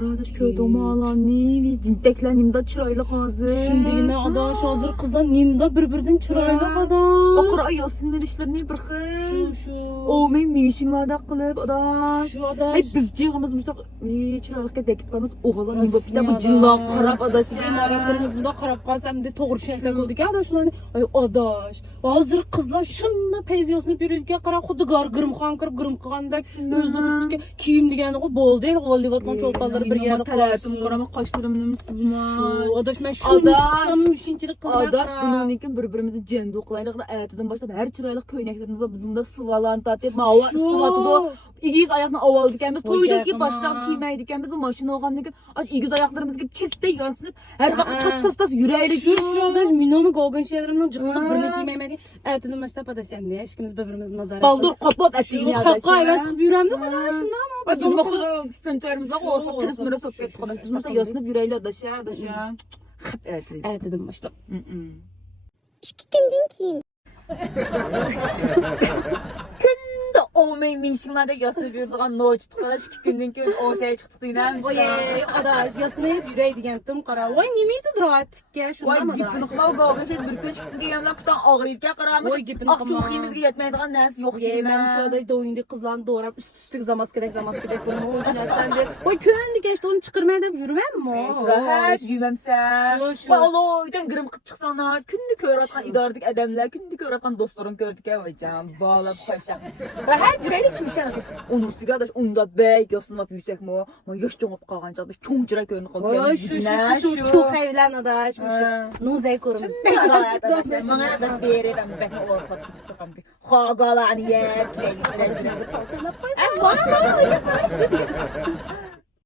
Karadaş köydoma alan ne? Cintekler nimda çıraylık hazır. Şimdi yine adaş hazır kızlar nimda birbirinden çıraylık adaş. Akıra ayasının işlerini bir kız. Şu. O men mişinlarda kılıp adaş. Şu adaş. Ay biz cığımız müstak çıraylıkta dekit varmız. Oğlan Nasıl nimda bir de ya bu cılak karab adaş. Bizim avetlerimiz bunda karab kalsam de doğru şeysek oldu ki adaşlar. Ay adaş. Hazır kızlar şunla peyziyosunu bir ülke kara kudu gırımxan kırıp gırımxandak özünün üstüne kiyim degeni o bol değil. Hollywood'dan çolpaları bir yerde tarafım karama kaşlarımın sızma. Şu adaş ben şunu çıksam üçüncülük kılmak. Adaş bunun için birbirimizi cendi oklaylık ayetinden başlayıp her çıraylık köyneklerimiz bizim de sıvalan tatet mava sıvatı da İgiz ayakla ovaldık biz toydak gibi baştan kiymeydik biz bu maşına oğan dedik İgiz ayaklarımız gibi çiste yansınıp her vakit tas yüreğiyle Şu adaş minonu golgan şeylerimden cıkılıp birine kiymeymedik. Ayetinden başlayıp adaş sen diye eşkimiz birbirimizin nazarı. Baldur kopot ettiğini adaş. Kapka evet sıkıp yüreğimde kadar şunda ama. Biz bakıda fönterimiz var orta tırısmıra sohbet kadar. Biz mesela yasınıp yüreğiyle adaş ya. Evet. Ayetinden başlayıp. İki günden keyin. Künde o men minşinlerde yasınıp yurduğun noç tutkalar 2 günden keyin o şeye çıktık dinlemiş. Oy adaş yasını hep yüreği diyen tüm kara. Oy nimeydi dratik şunda Vay mı gipini qılav qalğın şey bir gün çıktı diyemler putan ağrıyıp qaramış. Oy, gipini Ak qıma. çoximizga yetmeydiğin nəs yox Oy ben şu adaş doyundu kızlarını doğrayıp üst üstü zamaskedek bunu oyuncular de. Oy köğündü geçti onu çıkırmaya da yürümem mi? Rahat yememsən. Şu. Vay Allah'tan qırım qıp çıxsanlar, kündü kör atqan idarədik adamlar, kündü kör atqan dostlarım gördük ya vay can. Bağlab paşa. Rahat yüreği şimşən. Onun üstü qardaş onda bəy yasınlap yüksək mo. Ma yaş çoğup qalğanca da çoğuncura görünü qaldı. Oy şu çok evlen adaş. Nuzey kurumuz. Mana adaş berirəm bəkmə orxat tutduqam ki. Xaqalan yer, keyiflər cünəbə. Amma